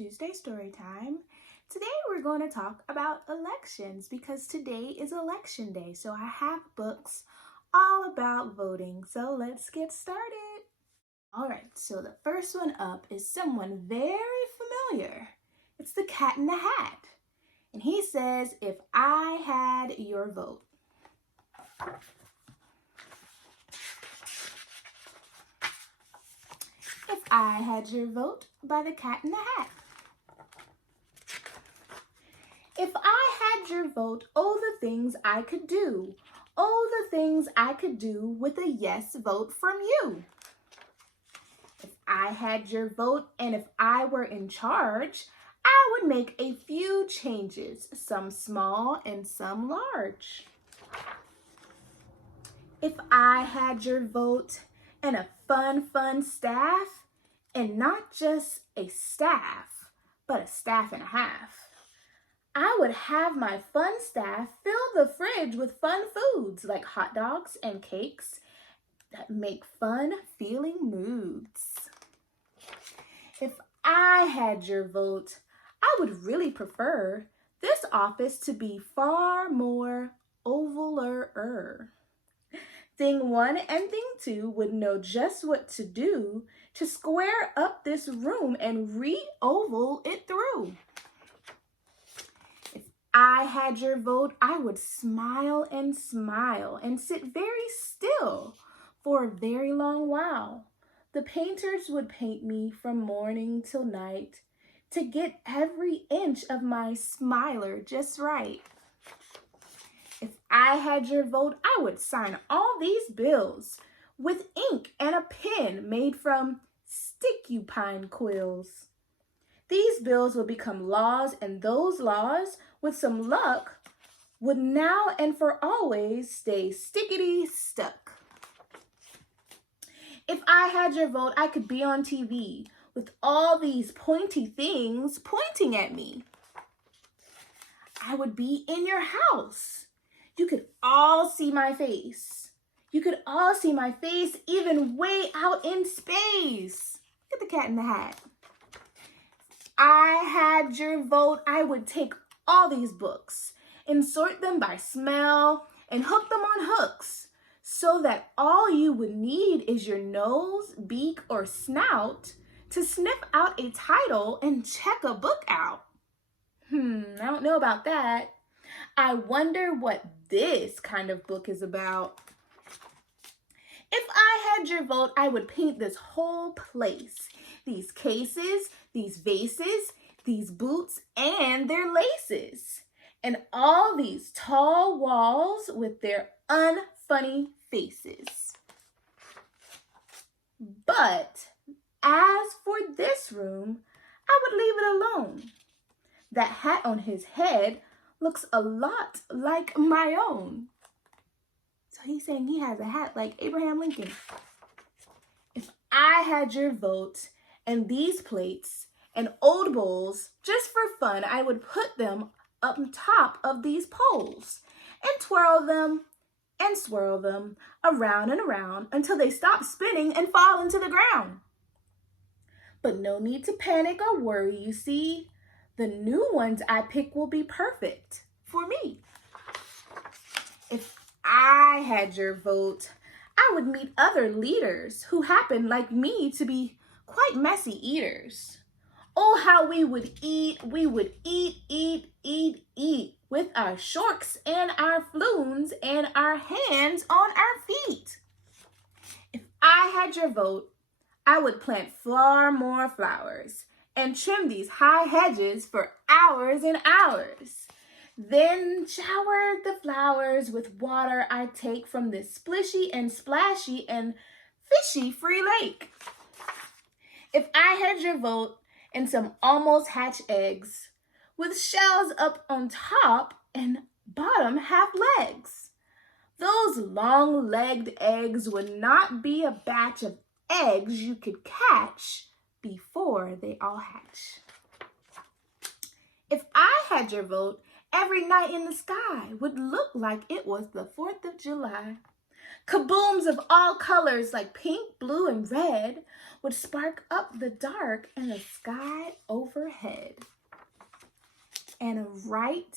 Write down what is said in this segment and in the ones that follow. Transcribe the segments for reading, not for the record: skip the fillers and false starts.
Tuesday Storytime. Today we're going to talk about elections because today is election day. So I have books all about voting. So let's get started. All right, so the first one up is someone very familiar. It's the Cat in the Hat. And he says, if I had your vote. If I Had Your Vote by the Cat in the Hat. If I had your vote, oh, the things I could do. Oh, the things I could do with a yes vote from you. If I had your vote and if I were in charge, I would make a few changes, some small and some large. If I had your vote and a fun staff, and not just a staff, but a staff and a half, I would have my fun staff fill the fridge with fun foods like hot dogs and cakes that make fun feeling moods. If I had your vote, I would really prefer this office to be far more ovaler. Thing 1 and thing 2 would know just what to do to square up this room and re-oval it through. If I had your vote, I would smile and sit very still for a very long while. The painters would paint me from morning till night to get every inch of my smiler just right. If I had your vote, I would sign all these bills with ink and a pen made from sticky pine quills. These bills would become laws, and those laws, with some luck, would now and for always stay stickity stuck. If I had your vote, I could be on TV with all these pointy things pointing at me. I would be in your house. You could all see my face. You could all see my face even way out in space. Look at the Cat in the Hat. If I had your vote, I would take all these books and sort them by smell and hook them on hooks so that all you would need is your nose, beak, or snout to sniff out a title and check a book out. I don't know about that. I wonder what this kind of book is about. If I had your vote, I would paint this whole place. These cases, these vases, these boots, and their laces. And all these tall walls with their unfunny faces. But as for this room, I would leave it alone. That hat on his head looks a lot like my own. So he's saying he has a hat like Abraham Lincoln. If I had your vote and these plates and old bowls, just for fun, I would put them up top of these poles and twirl them and swirl them around and around until they stop spinning and fall into the ground. But no need to panic or worry, you see. The new ones I pick will be perfect for me. If I had your vote, I would meet other leaders who happen like me to be quite messy eaters. Oh, how we would eat with our shorts and our floons and our hands on our feet. If I had your vote, I would plant far more flowers and trim these high hedges for hours and hours. Then shower the flowers with water I take from this splishy and splashy and fishy-free lake. If I had your vote and some almost hatched eggs with shells up on top and bottom half legs, those long-legged eggs would not be a batch of eggs you could catch before they all hatch. If I had your vote, every night in the sky would look like it was the 4th of July. Kabooms of all colors like pink, blue, and red would spark up the dark in the sky overhead. And right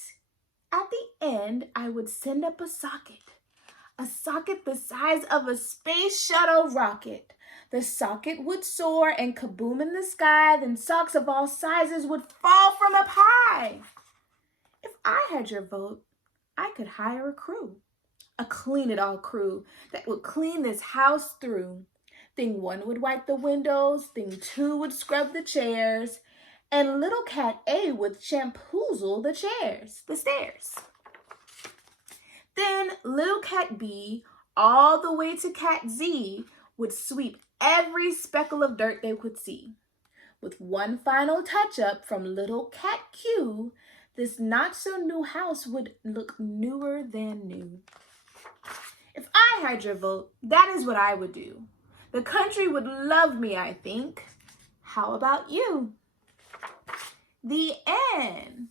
at the end, I would send up a socket the size of a space shuttle rocket. The socket would soar and kaboom in the sky, then socks of all sizes would fall from up high. If I had your vote, I could hire a crew, a clean-it-all crew that would clean this house through. Thing 1 would wipe the windows, thing 2 would scrub the chairs, and little cat A would shampoozle the stairs. Then little cat B, all the way to cat Z, would sweep every speckle of dirt they could see. With one final touch-up from little cat Q, this not-so-new house would look newer than new. If I had your vote, that is what I would do. The country would love me, I think. How about you? The end.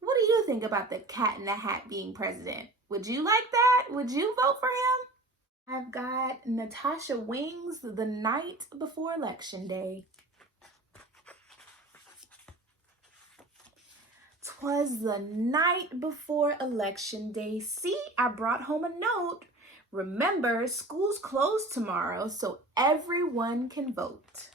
What do you think about the Cat in the Hat being president? Would you like that? Would you vote for him? I've got Natasha Wings, the night before Election Day. 'Twas the night before Election Day. See, I brought home a note. Remember, school's closed tomorrow, so everyone can vote.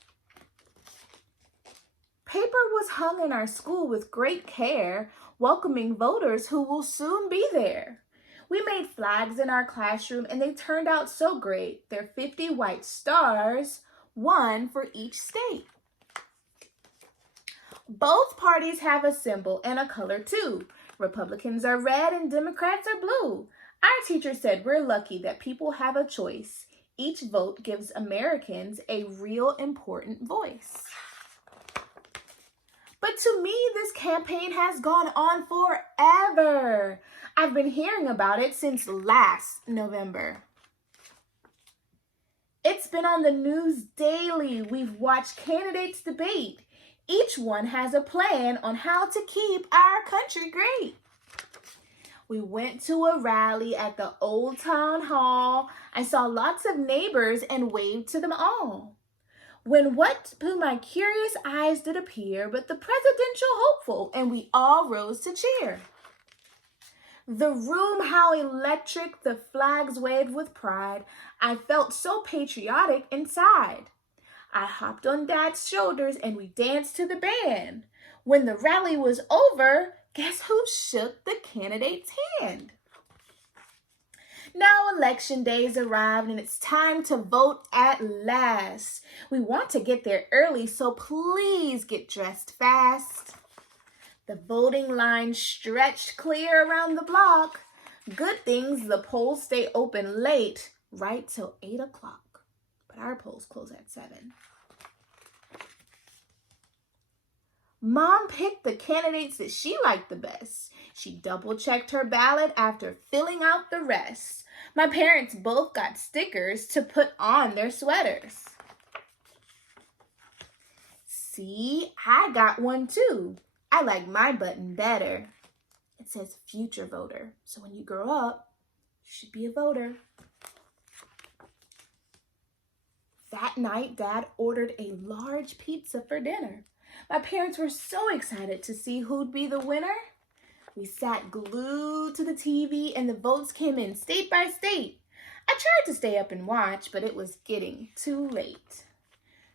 Paper was hung in our school with great care, welcoming voters who will soon be there. We made flags in our classroom and they turned out so great. They're 50 white stars, one for each state. Both parties have a symbol and a color too. Republicans are red and Democrats are blue. Our teacher said we're lucky that people have a choice. Each vote gives Americans a real important voice. But to me, this campaign has gone on forever. I've been hearing about it since last November. It's been on the news daily. We've watched candidates debate. Each one has a plan on how to keep our country great. We went to a rally at the old town hall. I saw lots of neighbors and waved to them all. When what to my curious eyes did appear but the presidential hopeful, and we all rose to cheer. The room, how electric, the flags waved with pride. I felt so patriotic inside. I hopped on Dad's shoulders and we danced to the band. When the rally was over, guess who shook the candidate's hand? Now election day's arrived and it's time to vote at last. We want to get there early, so please get dressed fast. The voting line stretched clear around the block. Good things the polls stay open late, right till 8 o'clock. But our polls close at 7. Mom picked the candidates that she liked the best. She double-checked her ballot after filling out the rest. My parents both got stickers to put on their sweaters. See, I got one too. I like my button better. It says future voter, so when you grow up, you should be a voter. That night, Dad ordered a large pizza for dinner. My parents were so excited to see who'd be the winner. We sat glued to the TV and the votes came in state by state. I tried to stay up and watch, but it was getting too late.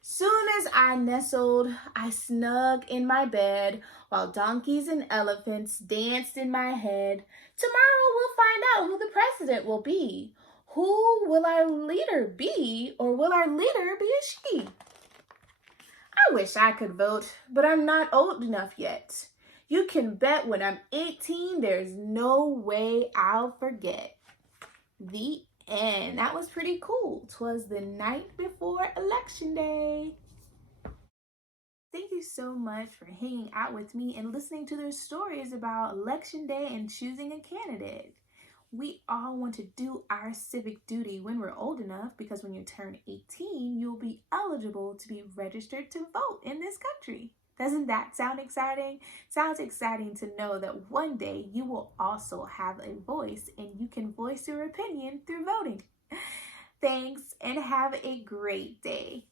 Soon as I nestled, I snug in my bed while donkeys and elephants danced in my head. Tomorrow we'll find out who the president will be. Who will our leader be, or will our leader be a she? I wish I could vote, but I'm not old enough yet. You can bet when I'm 18, there's no way I'll forget. The end. That was pretty cool. 'Twas the night before Election Day. Thank you so much for hanging out with me and listening to their stories about Election Day and choosing a candidate. We all want to do our civic duty when we're old enough, because when you turn 18, you'll be eligible to be registered to vote in this country. Doesn't that sound exciting? Sounds exciting to know that one day you will also have a voice and you can voice your opinion through voting. Thanks and have a great day.